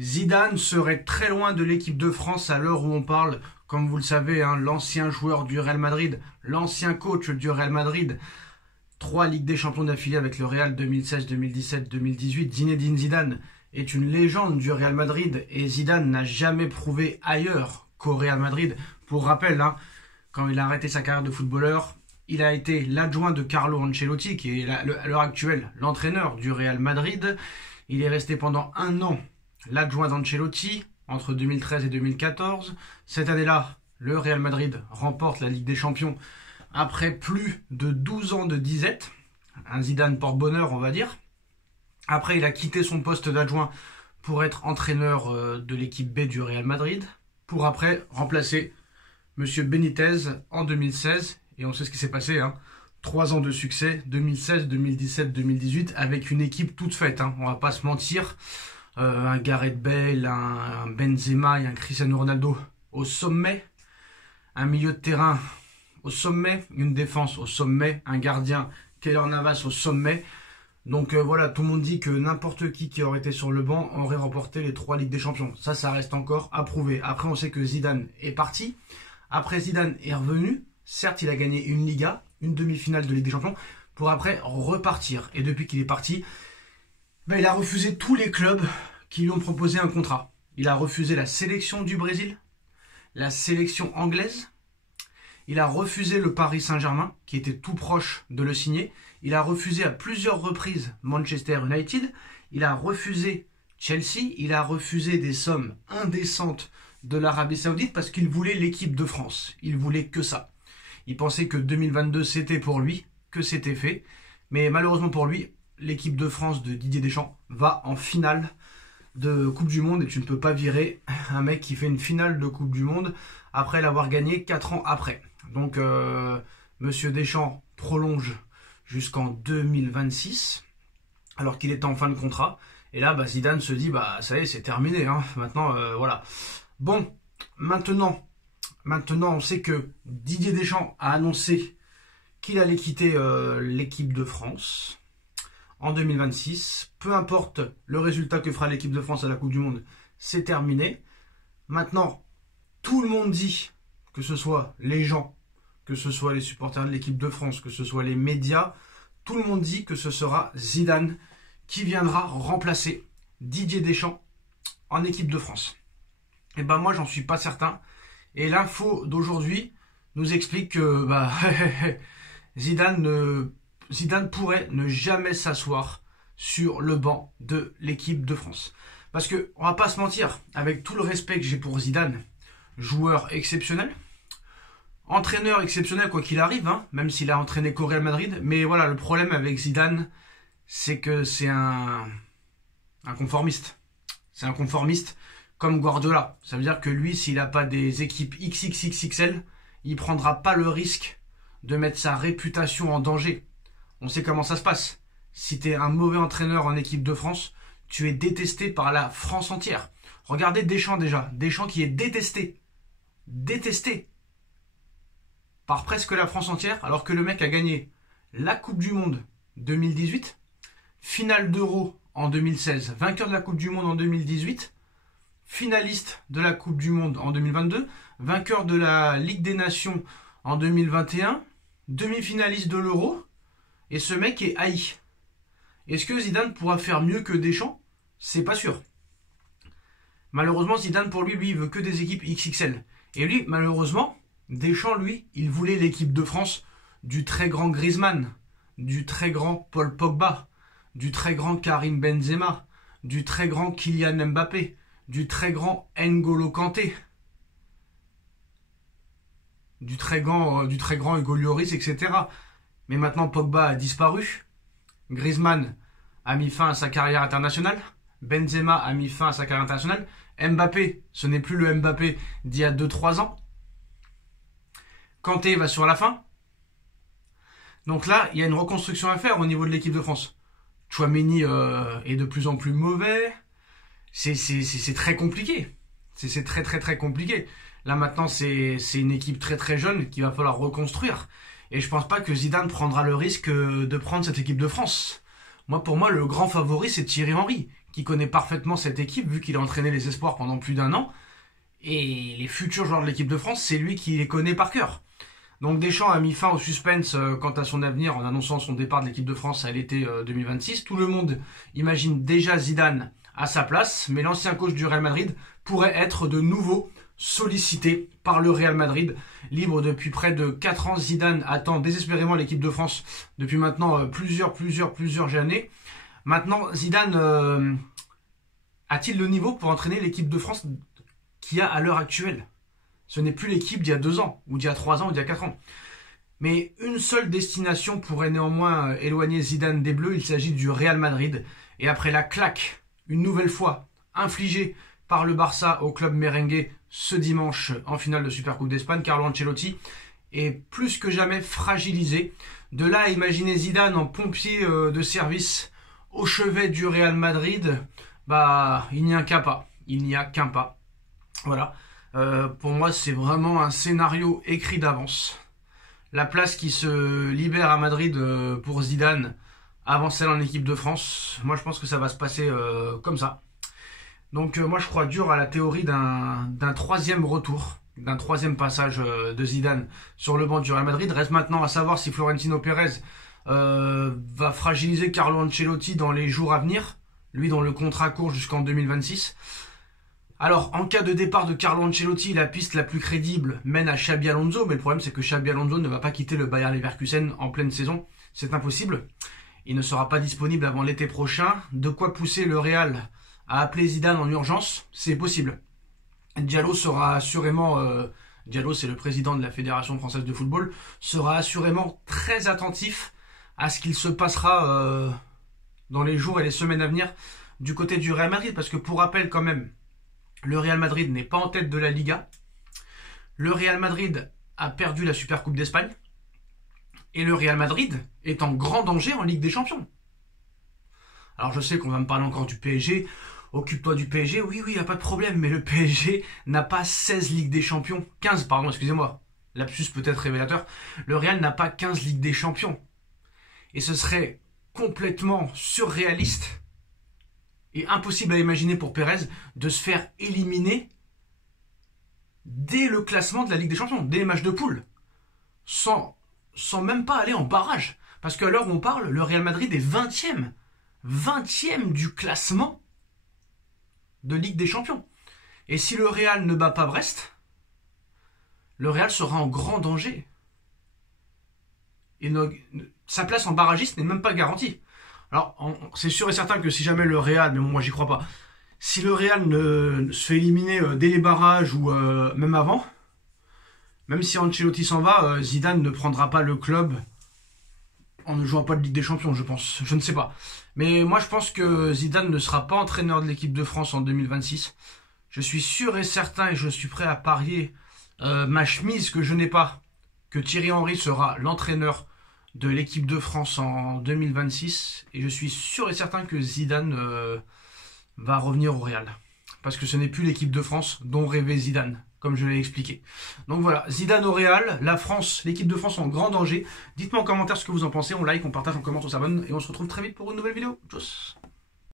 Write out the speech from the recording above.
Zidane serait très loin de l'équipe de France à l'heure où on parle. Comme vous le savez, hein, l'ancien joueur du Real Madrid, l'ancien coach du Real Madrid, 3 Ligues des Champions d'affilée avec le Real 2016, 2017, 2018. Zinedine Zidane est une légende du Real Madrid et Zidane n'a jamais prouvé ailleurs qu'au Real Madrid. Pour rappel, hein, quand il a arrêté sa carrière de footballeur, il a été l'adjoint de Carlo Ancelotti, qui est à l'heure actuelle l'entraîneur du Real Madrid. Il est resté pendant 1 an l'adjoint d'Ancelotti entre 2013 et 2014. Cette année-là, le Real Madrid remporte la Ligue des Champions après plus de 12 ans de disette. Un Zidane porte-bonheur, on va dire. Après, il a quitté son poste d'adjoint pour être entraîneur de l'équipe B du Real Madrid, pour après remplacer M. Benitez en 2016. Et on sait ce qui s'est passé, hein. 3 ans de succès, 2016, 2017, 2018, avec une équipe toute faite, hein. On va pas se mentir. Un Gareth Bale, un Benzema et un Cristiano Ronaldo au sommet. Un milieu de terrain au sommet, une défense au sommet, un gardien, Keylor Navas au sommet. Donc voilà, tout le monde dit que n'importe qui aurait été sur le banc aurait remporté les 3 Ligues des Champions. Ça reste encore à prouver. Après, on sait que Zidane est parti. Après, Zidane est revenu. Certes, il a gagné une Liga, une demi-finale de Ligue des Champions, pour après repartir. Et depuis qu'il est parti, il a refusé tous les clubs qui lui ont proposé un contrat. Il a refusé la sélection du Brésil, la sélection anglaise. Il a refusé le Paris Saint-Germain, qui était tout proche de le signer. Il a refusé à plusieurs reprises Manchester United. Il a refusé Chelsea. Il a refusé des sommes indécentes de l'Arabie Saoudite parce qu'il voulait l'équipe de France. Il voulait que ça. Il pensait que 2022 c'était pour lui, que c'était fait. Mais malheureusement pour lui, l'équipe de France de Didier Deschamps va en finale de Coupe du Monde. Et tu ne peux pas virer un mec qui fait une finale de Coupe du Monde après l'avoir gagné 4 ans après. Donc Monsieur Deschamps prolonge jusqu'en 2026 alors qu'il est en fin de contrat. Et là Zidane se dit ça y est, c'est terminé, hein. Maintenant voilà. Bon, maintenant on sait que Didier Deschamps a annoncé qu'il allait quitter l'équipe de France en 2026. Peu importe le résultat que fera l'équipe de France à la Coupe du Monde, c'est terminé. Maintenant, tout le monde dit, que ce soit les gens, que ce soit les supporters de l'équipe de France, que ce soit les médias, tout le monde dit que ce sera Zidane qui viendra remplacer Didier Deschamps en équipe de France. Et moi, j'en suis pas certain. Et l'info d'aujourd'hui nous explique que Zidane pourrait ne jamais s'asseoir sur le banc de l'équipe de France. Parce que, on va pas se mentir, avec tout le respect que j'ai pour Zidane, joueur exceptionnel, entraîneur exceptionnel quoi qu'il arrive, hein, même s'il a entraîné qu'au Real Madrid. Mais voilà, le problème avec Zidane, c'est que c'est un conformiste. C'est un conformiste comme Guardiola. Ça veut dire que lui, s'il n'a pas des équipes XXXXL, il prendra pas le risque de mettre sa réputation en danger. On sait comment ça se passe. Si tu es un mauvais entraîneur en équipe de France, tu es détesté par la France entière. Regardez Deschamps déjà. Deschamps qui est détesté. Détesté par presque la France entière, alors que le mec a gagné la Coupe du Monde 2018, finale d'Euro en 2016, vainqueur de la Coupe du Monde en 2018, finaliste de la Coupe du Monde en 2022, vainqueur de la Ligue des Nations en 2021, demi-finaliste de l'Euro, et ce mec est haï. Est-ce que Zidane pourra faire mieux que Deschamps? C'est pas sûr. Malheureusement, Zidane, pour lui, il veut que des équipes XXL. Et lui, malheureusement, Deschamps, lui, il voulait l'équipe de France du très grand Griezmann, du très grand Paul Pogba, du très grand Karim Benzema, du très grand Kylian Mbappé, du très grand N'Golo Kanté, du très grand Hugo Lloris, etc. Mais maintenant, Pogba a disparu. Griezmann a mis fin à sa carrière internationale. Benzema a mis fin à sa carrière internationale. Mbappé, ce n'est plus le Mbappé d'il y a 2-3 ans. Kanté va sur la fin. Donc là, il y a une reconstruction à faire au niveau de l'équipe de France. Tchouaméni est de plus en plus mauvais. C'est très compliqué. C'est très compliqué. Là maintenant, c'est une équipe très jeune qu'il va falloir reconstruire. Et je pense pas que Zidane prendra le risque de prendre cette équipe de France. Pour moi, le grand favori, c'est Thierry Henry, qui connaît parfaitement cette équipe, vu qu'il a entraîné les espoirs pendant plus d'1 an. Et les futurs joueurs de l'équipe de France, c'est lui qui les connaît par cœur. Donc Deschamps a mis fin au suspense quant à son avenir en annonçant son départ de l'équipe de France à l'été 2026. Tout le monde imagine déjà Zidane à sa place, mais l'ancien coach du Real Madrid pourrait être de nouveau sollicité par le Real Madrid. Libre depuis près de 4 ans, Zidane attend désespérément l'équipe de France depuis maintenant plusieurs années. Maintenant, Zidane a-t-il le niveau pour entraîner l'équipe de France qu'il y a à l'heure actuelle? Ce n'est plus l'équipe d'il y a 2 ans, ou d'il y a 3 ans, ou d'il y a 4 ans. Mais une seule destination pourrait néanmoins éloigner Zidane des Bleus, il s'agit du Real Madrid. Et après la claque, une nouvelle fois, infligée par le Barça au club merengue ce dimanche en finale de Supercoupe d'Espagne, Carlo Ancelotti est plus que jamais fragilisé. De là à imaginer Zidane en pompier de service au chevet du Real Madrid, il n'y a qu'un pas. Il n'y a qu'un pas. Voilà. Pour moi, c'est vraiment un scénario écrit d'avance. La place qui se libère à Madrid pour Zidane avant celle en équipe de France, moi je pense que ça va se passer comme ça. Donc moi je crois dur à la théorie d'un troisième retour, d'un troisième passage de Zidane sur le banc du Real Madrid. Reste maintenant à savoir si Florentino Pérez va fragiliser Carlo Ancelotti dans les jours à venir, lui dont le contrat court jusqu'en 2026. Alors, en cas de départ de Carlo Ancelotti, la piste la plus crédible mène à Xabi Alonso, mais le problème c'est que Xabi Alonso ne va pas quitter le Bayer Leverkusen en pleine saison, c'est impossible. Il ne sera pas disponible avant l'été prochain. De quoi pousser le Real à appeler Zidane en urgence, c'est possible. Diallo sera assurément, Diallo c'est le président de la Fédération française de football, sera assurément très attentif à ce qu'il se passera dans les jours et les semaines à venir du côté du Real Madrid, parce que pour rappel quand même, le Real Madrid n'est pas en tête de la Liga. Le Real Madrid a perdu la Supercoupe d'Espagne. Et le Real Madrid est en grand danger en Ligue des Champions. Alors je sais qu'on va me parler encore du PSG. Occupe-toi du PSG. Oui, il n'y a pas de problème. Mais le PSG n'a pas 16 Ligues des Champions. 15, pardon, excusez-moi. Lapsus peut-être révélateur. Le Real n'a pas 15 Ligues des Champions. Et ce serait complètement surréaliste et impossible à imaginer pour Pérez de se faire éliminer dès le classement de la Ligue des Champions, dès les matchs de poule, sans même pas aller en barrage. Parce qu'à l'heure où on parle, le Real Madrid est 20e du classement de Ligue des Champions. Et si le Real ne bat pas Brest, le Real sera en grand danger. Et sa place en barragiste n'est même pas garantie. Alors, c'est sûr et certain que si jamais le Real, mais bon, moi j'y crois pas, si le Real ne se fait éliminer dès les barrages ou même avant, même si Ancelotti s'en va, Zidane ne prendra pas le club en ne jouant pas de Ligue des Champions, je pense. Je ne sais pas. Mais moi je pense que Zidane ne sera pas entraîneur de l'équipe de France en 2026. Je suis sûr et certain, et je suis prêt à parier ma chemise que je n'ai pas, que Thierry Henry sera l'entraîneur de l'équipe de France en 2026, et je suis sûr et certain que Zidane va revenir au Real, parce que ce n'est plus l'équipe de France dont rêvait Zidane, comme je l'ai expliqué. Donc voilà, Zidane au Real, la France, l'équipe de France en grand danger. Dites-moi en commentaire ce que vous en pensez, on like, on partage, on commente, on s'abonne, et on se retrouve très vite pour une nouvelle vidéo. Tchuss.